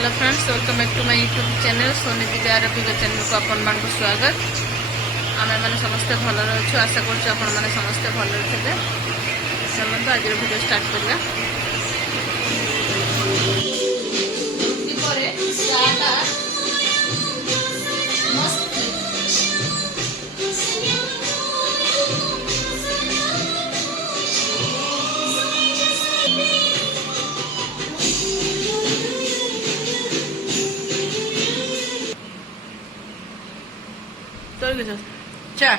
Hello friends, welcome back to my YouTube channel Soni Divya Aarav Vigo channel को अपन मान स्वागत। आम मैंने समस्ते भल अच्छु, आशा कर समस्ते भल थे। चलते आज वीडियो स्टार्ट करवा। चा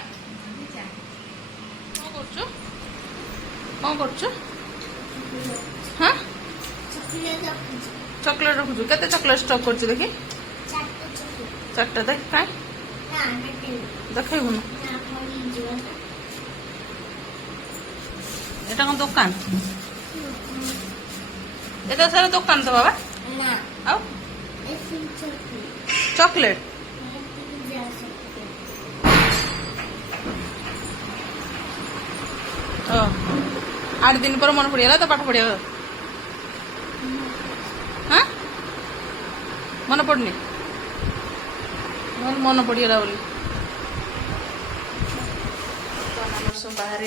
कौन कर हाँ चॉकलेट रखु के चॉकलेट स्टॉक कर देखी चार्टा देख कहीं देखबू এটা কোন দোকান? এটা সারা দোকান তো বাবা না। আও চকলেট ओ 8 दिन पर मन पड़िया तो पाठ पढ़िया हाँ मन पड़नी मन पड़िया बोली सब बाहर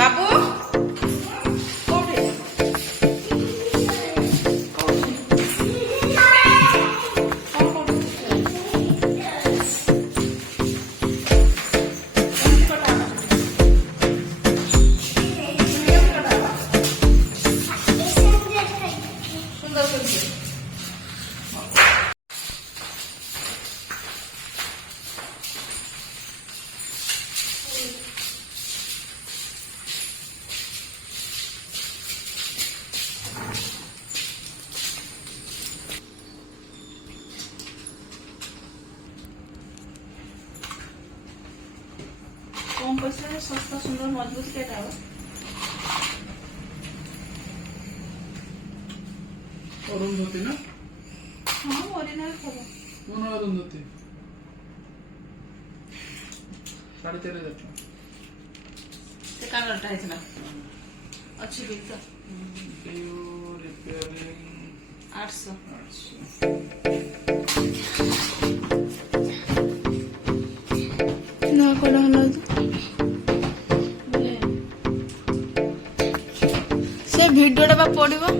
बाबू कम पैसा सस्ता सुंदर मजबूत के अरुंधति ना हाँ ओरिजिनल खबर कौन अरुंधति 4,500 से कलर टा है ना अच्छी भी तो रिपेयरिंग 800 ना कोला हला से वीडियो डा पड़िबो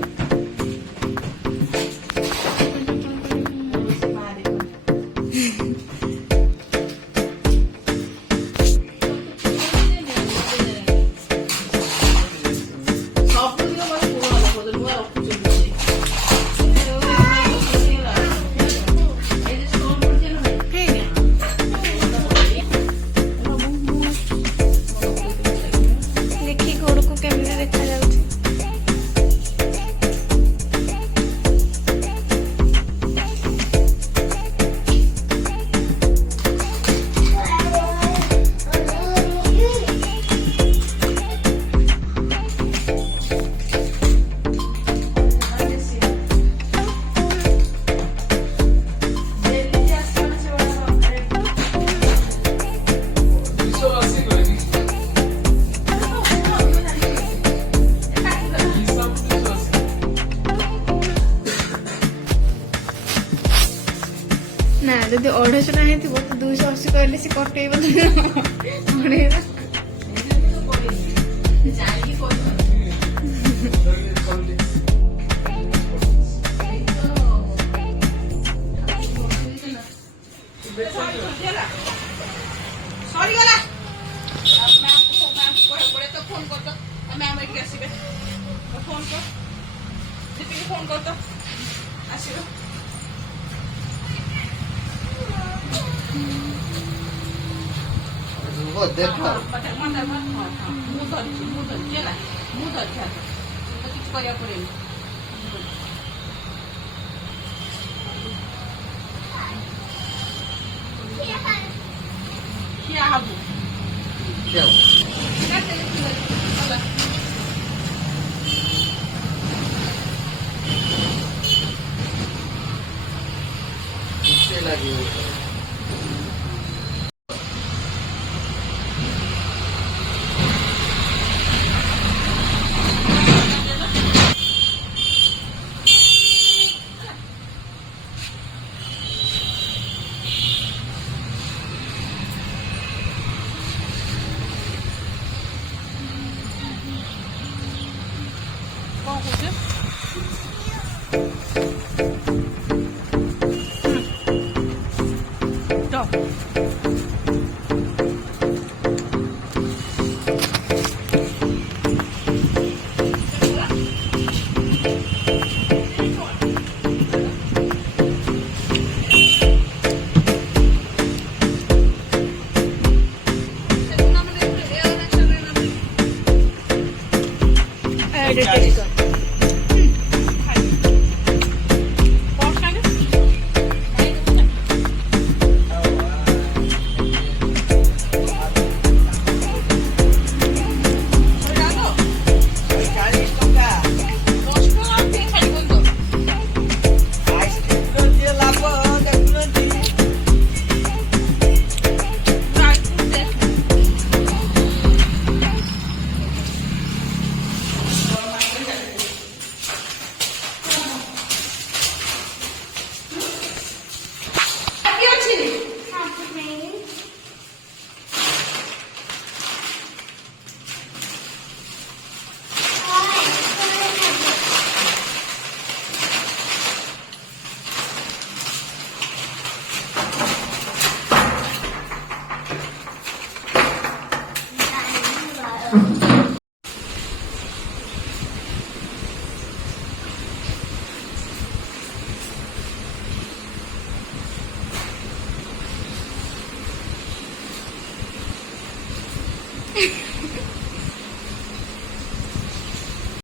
ना जदि 250 ना हेती बहुत 280 कहले से कटेइबो अढ़ेइबो जाई कोइ सॉरी गला मैम को पड़े तो फोन कर दो मैम के आसीबे फोन कर दीपी को फोन कर दो आसीबे देखो लगी ଏଇଟା ଟେଷ୍ଟ କର।